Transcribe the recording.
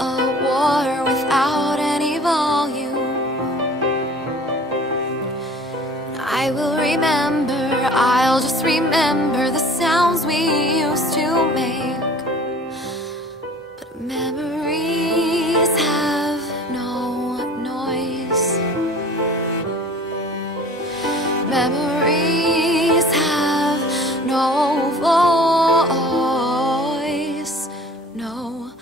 a war without any volume. I will remember, I'll just remember the sounds we used to make. But memories have no noise. Memories have no voice, no